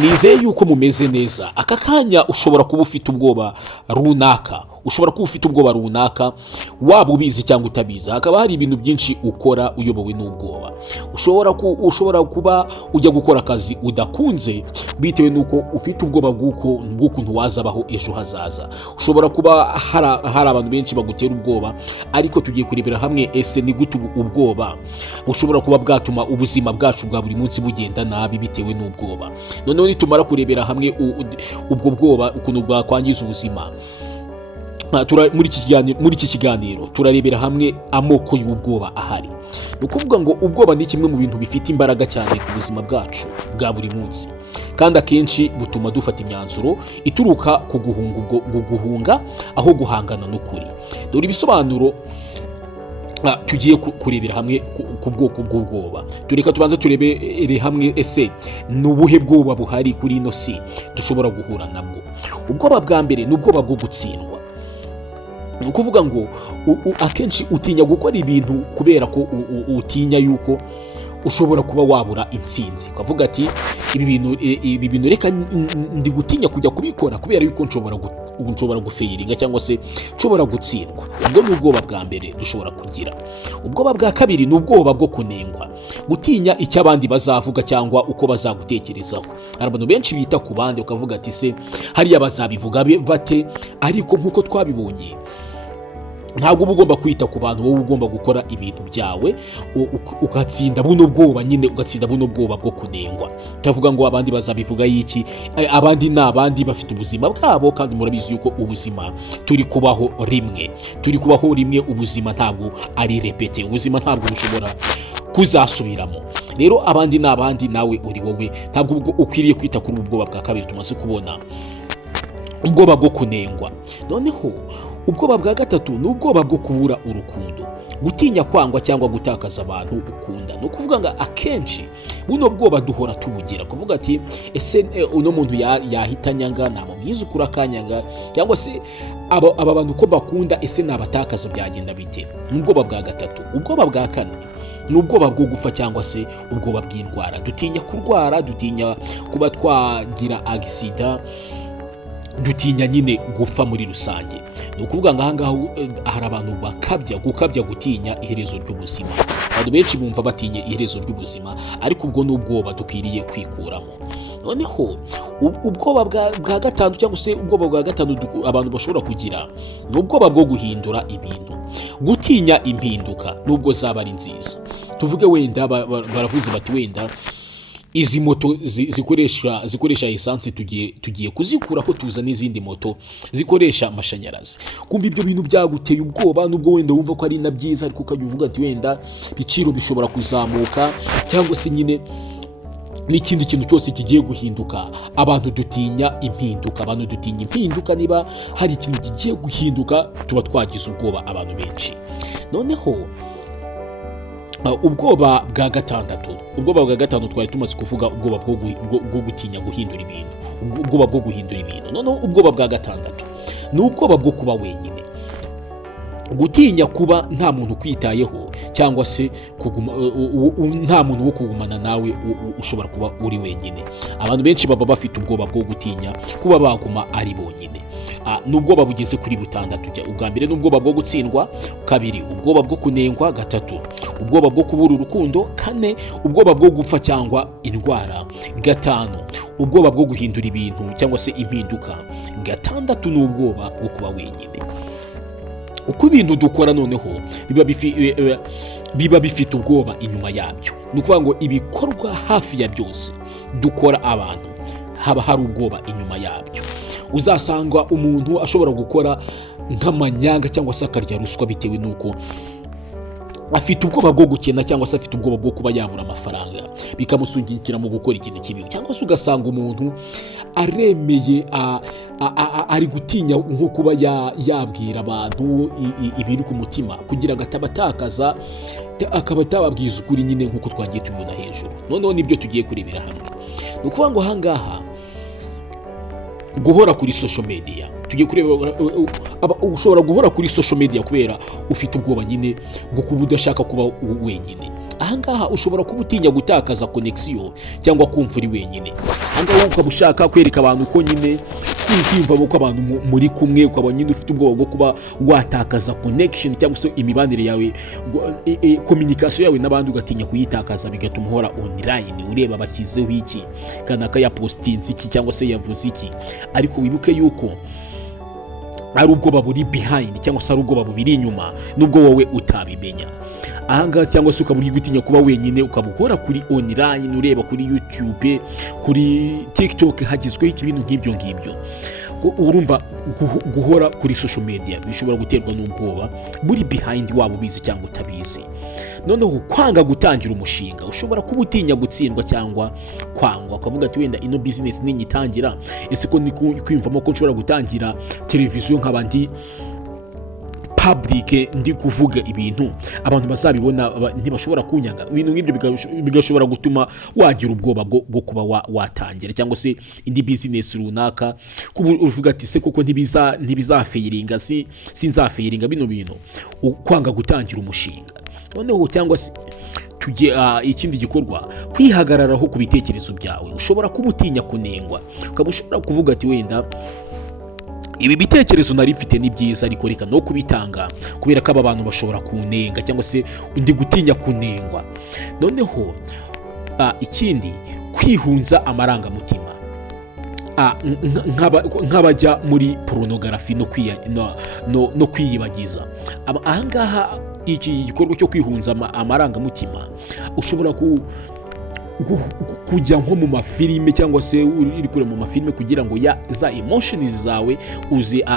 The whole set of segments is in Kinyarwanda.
nizeye yuko mumeze neza. Aka kanya ushobora kuba ufite ubwoba runaka, waba ubizi cyangwa utabizi. Hakaba hari ibintu byinshi ukora uyobowe n'ubwoba. Ushobora kuba ujya gukora akazi udakunze bitewe n'uko ufite ubwoba bw'ukuntu wazabaho ejo hazaza. Ushobora kuba hari abantu benshi bagutera ubwoba, ariko tugiye kurebera hamwe ese ni gute ubwoba bushobora kuba bwatuma ubuzima bwacu bwa buri munsi bugenda nabi bitewe n'ubwoba. Noneho nitumara kurebera hamwe ubwo bwoba ukuntu bwakwangiza ubuzima, muri iki kiganiro turarebera hamwe amoko y'ubwoba ahari. Ni ukuvuga ngo ubwoba ni kimwe mu bintu bifite imbaraga cyane ku buzima bwacu bwa buri munsi, kandi akenshi butuma dufata imyanzuro ituruka ku guhunga aho guhangana n'ukuri. Dore ibisobanuro tugiye kurebera hamwe ku bwoko bw'ubwoba. Tureka tubanze turebere hamwe ese ni ubuhe bwoba buhari kuri ino si dushobora guhura nabwo. Ubwoba bwa mbere ni ubwoba bwo gutsindwa. Ni ukuvuga ngo akenshi utinya gukora ibintu kubera ko utinya yuko ushobora kuba wabura intsinzi. Ukavuga ati ibi bintu reka ndi gutinya kujya kubikora kubera yuko nshobora gufeyiringa cyangwa se nshobora gutsindwa. Ubwo ni ubwoba bwa mbere dushobora kugira. Ubwoba bwa kabiri ni ubwoba bwo kunengwa, gutinya icyo abandi bazavuga cyangwa uko bazagutekerezaho. Hari abantu benshi bita ku bandi ukavuga ati se hariya bazabivuga bate, ariko nk'uko twabibonye ntabwo uba ugomba kwita ku bantu, wowe ugomba gukora ibintu byawe ugatsinda buno bwoba bwo kunengwa. Utavuga ngo abandi bazabivuga y'iki, abandi ni abandi bafite ubuzima bwabo, kandi murabizi yuko ubuzima turi kubaho rimwe. Ubuzima ntabwo ari repete, ubuzima ntabwo bushobora kuzasubiramo. Rero abandi ni abandi, nawe uri wowe. Ntabwo ukwiriye kwita kuri ubu bwoba bwa kabiri tumaze kubona, ubwoba bwo kunengwa. Noneho ubwoba bwa gatatu ni ubwoba bwo kubura urukundo, gutinya kwangwa cyangwa gutakaza abantu ukunda. Ni ukuvuga ngo akenshi buno bwoba duhora tubugira, kuvuga ati ese uno muntu yahita nyanga, namubwiza ukuri akanyanga, cyangwa se aba bantu ko bakunda ese nabatakaza byagenda bite. Ni ubwoba bwa gatatu. Ubwoba bwa kane ni ubwoba bwo gupfa cyangwa se ubwoba bw'indwara. Dutinya kurwara, dutinya kuba twagira agisida, dutinya nyine gupfa muri rusange. Ni ukuvuga ngo ahangaha hari abantu gukabya gutinya iherezo ry'ubuzima. Abantu benshi bumva batinya iherezo ry'ubuzima, ariko ubwo ni ubwoba dukwiriye kwikuramo. Noneho ubwoba bwa gatanu cyangwa se ubwoba bwa gatanu abantu bashobora kugira ni ubwoba bwo guhindura ibintu, gutinya impinduka nubwo zaba ari nziza. Tuvuge wenda baravuze bati wenda izi moto zikoresha esanse tugiye kuzikuraho tuza n'izindi moto zikoresha amashanyarazi. Kumva ibyo bintu byaguteye ubwoba, nubwo wenda wumva ko ari na byiza, ariko ukajya uvuga ati wenda ibiciro bishobora kuzamuka, cyangwa se nyine n'ikindi kintu cyose kigiye guhinduka. Abantu dutinya impinduka. Niba hari ikintu kigiye guhinduka tuba twagize ubwoba abantu benshi. Noneho ubwoba bwa gatanu twari tumaze kuvuga, ubwoba bwo gutinya guhindura ibintu. Noneho ubwoba bwa gatandatu ni ubwoba bwo kuba wenyine, gutinya kuba nta muntu ukwitayeho, cyangwa se nta muntu wo kugumana nawe, ushobora kuba uri wenyine. Abantu benshi baba bafite ubwoba bwo gutinya kuba baguma ari bonyine. Ni ubwoba bugeze kuri butandatu. Ubwa mbere ni ubwoba bwo gutsindwa, kabiri ubwoba bwo kunengwa, gatatu ubwoba bwo kubura urukundo, kane ubwoba bwo gupfa cyangwa indwara, gatanu ubwoba bwo guhindura ibintu cyangwa se impinduka, gatandatu ni ubwoba bwo kuba wenyine. Uko ibintu dukora noneho biba bifite ubwoba inyuma yabyo. Ni ukuvuga ngo ibikorwa hafi ya byose dukora abantu haba hari ubwoba inyuma yabyo. Uzasanga umuntu ashobora gukora nk'amanyanga cyangwa se akarya ruswa bitewe n'uko afite ubwoba bwo gukena, cyangwa se afite ubwoba bwo kuba yabura amafaranga bikamusungikira mu gukora ikintu kibi. Cyangwa se ugasanga umuntu aremeye ari gutinya nko kuba yabwira abantu ibiri ku mutima kugira ngo atabatakaza, akaba atababwiza ukuri nyine nk'uko twagiye tubibona hejuru. Noneho nibyo tugiye kurebera hamwe. Ni ukuvuga ngo ahangaha guhora kuri social media, tugiye kureba ushobora guhora kuri social media kubera ufite ubwoba nyine bwo kuba udashaka kuba wenyine. ahangaha ushobora kuba utinya gutakaza connection cyangwa kumva uri wenyine. Ahangaha ukaba ushaka kwereka abantu ko nyine kwiyumvamo ko abantu muri kumwe, ukaba nyine ufite ubwoba bwo kuba watakaza connection cyangwa se imibanire yawe, communication yawe n'abandi ugatinya kuyitakaza, bigatuma uhora online ureba bashyizeho iki, kanaka ya postinze iki cyangwa se yavuze iki, ariko wibuke yuko ari ubwoba buri behind cyangwa se ari ubwoba bubiri inyuma nubwo wowe utabimenya. Ahangaha cyangwa se ukaba uri gutinya kuba wenyine, ukaba ukora kuri online ureba kuri YouTube, kuri TikTok hagizweho ibintu nk'ibyo ngibyo. Urumva guhora kuri social media bishobora guterwa n'ubwoba buri behind waba ubizi cyangwa utabizi. Noneho kwanga gutangira umushinga, ushobora kuba utinya gutsindwa cyangwa kwangwa, ukavuga ati wenda ino business ninyitangira ese ko kwiyumvamo ko nshobora gutangira televiziyo nk'abandi public ndi kuvuga ibintu abantu bazabibona ntibashobora kunyanga. Ibintu nk'ibyo bigashobora gutuma wagira ubwoba bwo kuba watangira cyangwa se indi business runaka, kuba uvuga ati se koko ntibizafeiringa, sinzafeiringa bino bintu, kwanga gutangira umushinga. Noneho cyangwa se tujye ikindi gikorwa, kwihagararaho ku bitekerezo byawe. Ushobora kuba utinya kunengwa, ukaba ushobora kuvuga ati wenda ibi bitekerezo nari mfite ni byiza ariko reka no kubitanga kubera ko aba bantu bashobora kunenga cyangwa se ndi gutinya kunengwa. Noneho ikindi, kwihunza amarangamutima, nk'abajya muri porunogarafi no kwiyibagiza. Ahangaha iki gikorwa cyo kwihunza amarangamutima, ushobora kujya nko mu mafilime cyangwa se uri kure mu mafilime kugira ngo za emotions zawe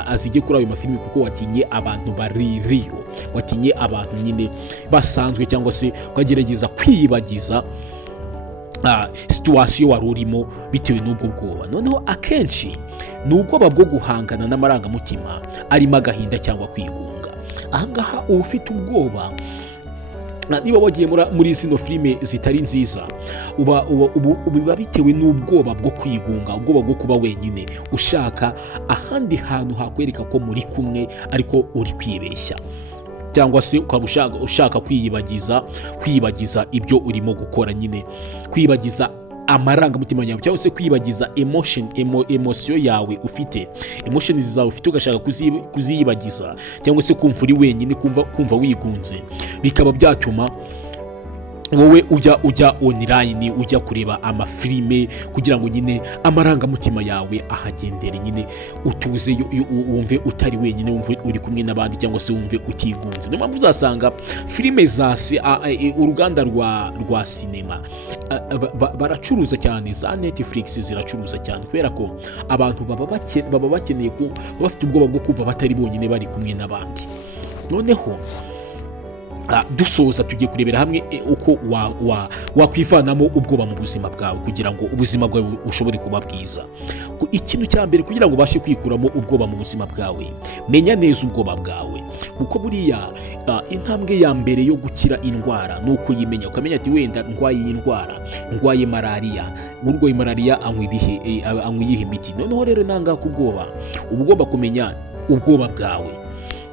azige kuri ayo mafilime, kuko watinye abantu bari real, watinye abantu nyine basanzwe, cyangwa se ukagerageza kwiyibagiza situation wari urimo bitewe n'ubwo bwoba. Noneho akenshi ni ubwoba bwo guhangana n'amarangamutima arimo agahinda cyangwa kwigunga. Ahangaha uba ufite ubwoba, niba wagiye muri zino filime zitari nziza, biba bitewe n'ubwoba bwo kwigunga, ubwoba bwo kuba wenyine, ushaka ahandi hantu hakwereka ko muri kumwe ariko uri kwibeshya, cyangwa se ukaba ushaka kwiyibagiza ibyo urimo gukora, nyine kwibagiza amarangamutima yawe cyangwa se kwibagiza emotion yawe ufite, emotions zawe ufite ugashaka kuziyibagiza, cyangwa se kumva uri wenyine, kumva wigunze, bikaba byatuma wowe ujya online, ujya kureba amafilime kugira ngo nyine amarangamutima yawe ahagendere, nyine utuze, wumve utari wenyine, wumve uri kumwe n'abandi, cyangwa se wumve utigunze. Niyo mpamvu uzasanga filime uruganda rwa sinema baracuruza cyane, za Netflix ziracuruza cyane, kubera ko abantu baba bakeneye ko bafite ubwoba bwo kumva batari bonyine, bari kumwe n'abandi. Noneho dusoza tugiye kurebera hamwe uko wakwivanamo ubwoba mu buzima bwawe kugira ngo ubuzima bwawe bushobore kuba bwiza. Ikintu cya mbere, kugira ngo ubashe kwikuramo ubwoba mu buzima bwawe, menya neza ubwoba bwawe, kuko buriya intambwe ya mbere yo gukira indwara ni uko yimenya, ukamenya ati wenda ndwaye iyi ndwara, ndwaye malariya, urwaye malariya anywa iyihe miti. Noneho rero nanga ku bwoba, uba ugomba kumenya ubwoba bwawe.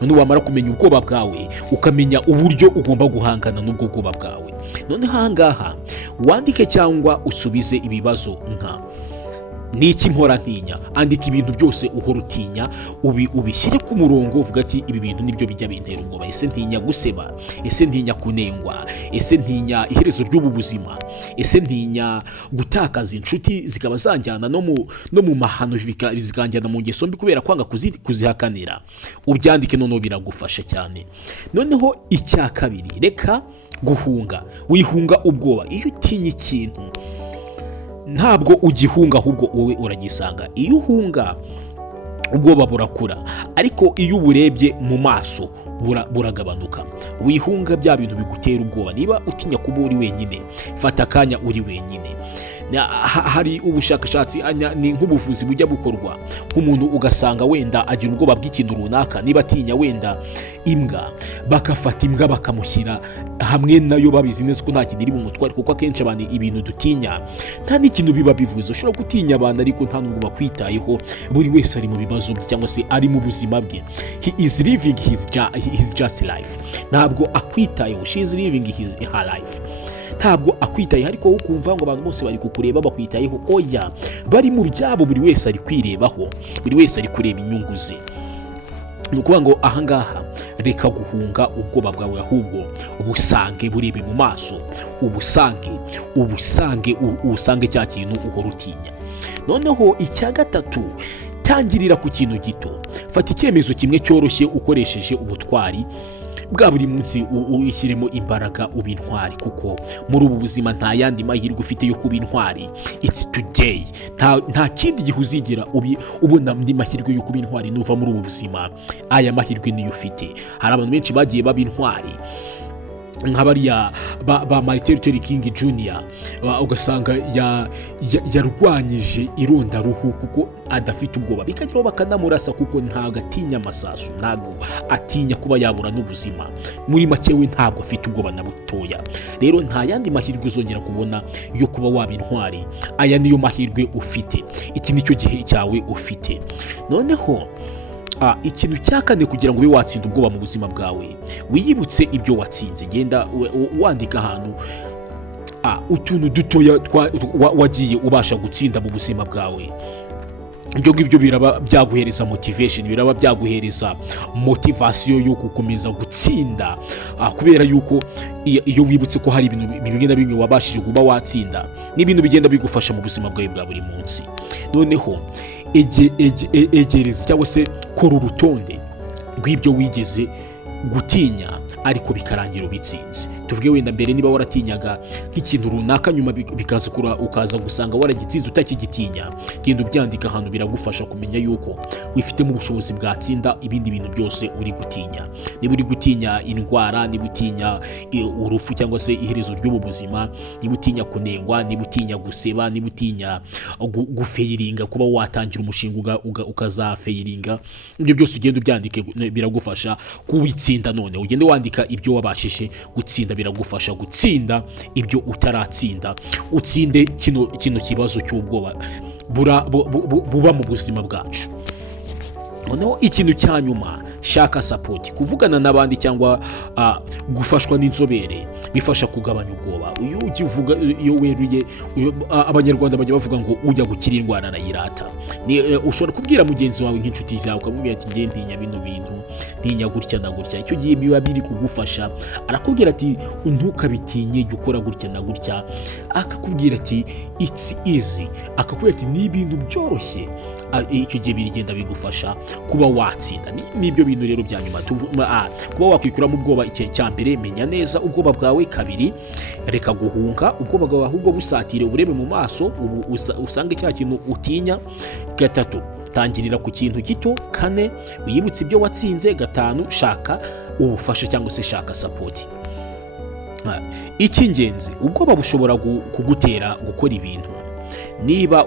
None wamara kumenya ubwoba bwawe, ukamenya uburyo ugomba guhangana n'ubwo bwoba bwawe. Noneho ahangaha wandike cyangwa usubize ibibazo nka: niki mpora ntinya? Andika ibintu byose uhora utinya, ubishyire ku murongo, uvuga ati ibi bintu nibyo bijya bintera ubwoba. Ese ntinya guseba? Ese ntinya kunengwa? Ese ntinya iherezo ry'ubu buzima? Ese ntinya gutakaza inshuti zikaba zanjyana no mu mahano, zikanjyana mu ngeso mbi kubera kwanga kuzihakanira? Ubyandike, noneho biragufasha cyane. Noneho icya kabiri, reka guhunga. Wihunga ubwoba. Iyo utinya ikintu ntabwo ugihunga, ahubwo wowe uragisanga. Iyo uhunga ubwoba burakura, ariko iyo uburebye mu maso buragabanuka. Wihunga bya bintu bigutera ubwoba. Niba utinya kuba uri wenyine, fata akanya uri wenyine. Hari ubushakashatsi ni nk'ubuvuzi bujya bukorwa, nk'umuntu ugasanga wenda agira ubwoba bw'ikintu runaka, niba atinya wenda imbwa, bakafata imbwa bakamushyira hamwe nayo, babizi neza ko nta kintu iri bumutware, kuko akenshi abantu ibintu dutinya nta n'ikintu biba bivuze. Ushobora gutinya abantu ariko nta nubwo bakwitayeho, buri wese ari mu bibazo bye cyangwa se ari mu buzima bwe. He is living his just life. Ntabwo akwitayeho, she is living her life. ntabwo akwitayeho, ariko wowe ukumva ngo abantu bose bari kukureba bakwitayeho. Oya, bari mu byabo, buri wese ari kwirebaho, buri wese ari kureba inyungu ze. ni ukuvuga ngo ahangaha reka guhunga ubwoba bwawe, ahubwo ubusange burebe mu maso, ubusange cya kintu uhora utinya. Noneho icya gatatu, tangirira ku kintu gito. Fata icyemezo kimwe cyoroshye ukoresheje ubutwari bwa buri munsi, uyishyiremo imbaraga, uba intwari, kuko muri ubu buzima nta yandi mahirwe ufite yo kuba intwari. It's today. Nta kindi gihe uzigera ubona andi mahirwe yo kuba intwari nuva muri ubu buzima. Aya mahirwe niyo ufite. Hari abantu benshi bagiye baba intwari nka bariya ba Martin Luther King Jr. ugasanga yarwanyije irondaruhu kuko adafite ubwoba, bikageraho bakanamurasa kuko ntabwo atinya amasasu, ntabwo atinya kuba yabura n'ubuzima. Muri make we ntabwo afite ubwoba na butoya. Rero nta yandi mahirwe uzongera kubona yo kuba waba intwari. Aya niyo mahirwe ufite. Iki nicyo gihe cyawe ufite. Noneho ikintu cya kane, kugira ngo ube watsinda ubwoba mu buzima bwawe, wiyibutse ibyo watsinze. Genda wandika ahantu utuntu dutoya wagiye ubasha gutsinda mu buzima bwawe. Ibyo ngibyo biraba byaguhereza motivation, biraba byaguhereza motivation yo gukomeza gutsinda, kubera yuko iyo wibutse ko hari ibintu bimwe na bimwe wabashije kuba watsinda, n'ibintu bigenda bigufasha mu buzima bwawe bwa buri munsi. Noneho egereza cyangwa se kora urutonde rw'ibyo wigeze gutinya ariko bikarangira ubitsinze. Tuvuge wenda mbere niba waratinyaga nk'ikintu runaka, nyuma bikaza ukaza gusanga waragitsinze utakigitinya, genda ubyandika ahantu, biragufasha kumenya yuko wifitemo ubushobozi bwatsinda ibindi bintu byose uri gutinya. Niba uri gutinya indwara, niba utinya urupfu cyangwa se iherezo ry'ubu buzima, niba utinya kunengwa, niba utinya guseba, niba utinya gufeyiringa, kuba watangira umushinga ukazafeyiringa, ibyo byose ugenda ubyandike, biragufasha kuwitsinda. None ugende wandika ibyo wabashije gutsinda, biragufasha gutsinda ibyo utaratsinda, utsinde kino kibazo cy'ubwoba buba mu buzima bwacu. Noneho ikintu cya nyuma, shaka support. Kuvugana n'abandi cyangwa gufashwa n'inzobere bifasha kugabanya ubwoba. Iyo weruye, abanyarwanda bajya bavuga ngo ujya gukira indwara arayirata. Ushobora kubwira mugenzi wawe nk'inshuti zawe, ukamubwira ati ngiye ntinya bino bintu, ntinya gutya na gutya. Icyo gihe biba biri kugufasha. Arakubwira ati ntukabitinye, jya ukora gutya na gutya. Akakubwira ati it's easy, akakubwira ati ni ibintu byoroshye. Icyo gihe bigenda bigufasha kuba watsinda. N'ibyo bintu rero bya nyuma, kuba wakwikuramo ubwoba. Icya mbere, menya neza ubwoba bwawe. Kabiri, reka guhunga ubwoba bwawe, ahubwo busatire, urebe mu maso, usange cya kintu utinya. Gatatu, tangirira ku kintu gito. Kane, wiyibutse ibyo watsinze. Gatanu, shaka ubufasha cyangwa se shaka support. Icy'ingenzi, ubwoba bushobora kugutera gukora ibintu niba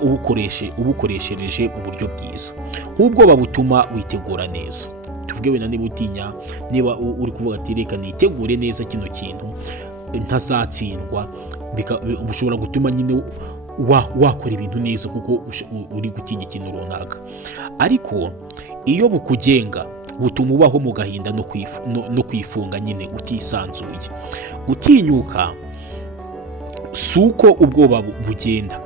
ubukoreshereje uburyo bwiza. Nk'ubwoba butuma witegura neza. Tuvuge wenda niba utinya, niba uri kuvuga ati reka nitegure neza kino kintu ntazatsindwa, bushobora gutuma nyine wakora ibintu neza kuko uri gutinya ikintu runaka. Ariko iyo bukugenga, butuma ubaho mu gahinda no kwifunga nyine utisanzuye. Gutinyuka si uko ubwoba bugenda,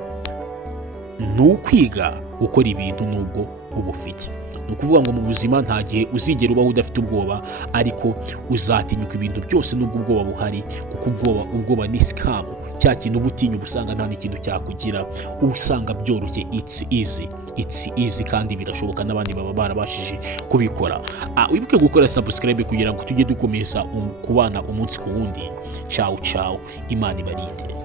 ni ukwiga gukora ibintu nubwo uba ufite. Ni ukuvuga ngo mu buzima nta gihe uzigera ubaho udafite ubwoba, ariko uzatinyuka ibintu byose nubwo ubwoba buhari, kuko ubwoba ni scam. Cya kintu uba utinya, uba usanga nta n'ikintu cyakugira, uba usanga byoroshye. It's easy kandi birashoboka, n'abandi baba barabashije kubikora. Wibuke gukora subscribe kugira ngo tujye dukomeza kubana umunsi ku wundi. Ciao, Imana ibarinde.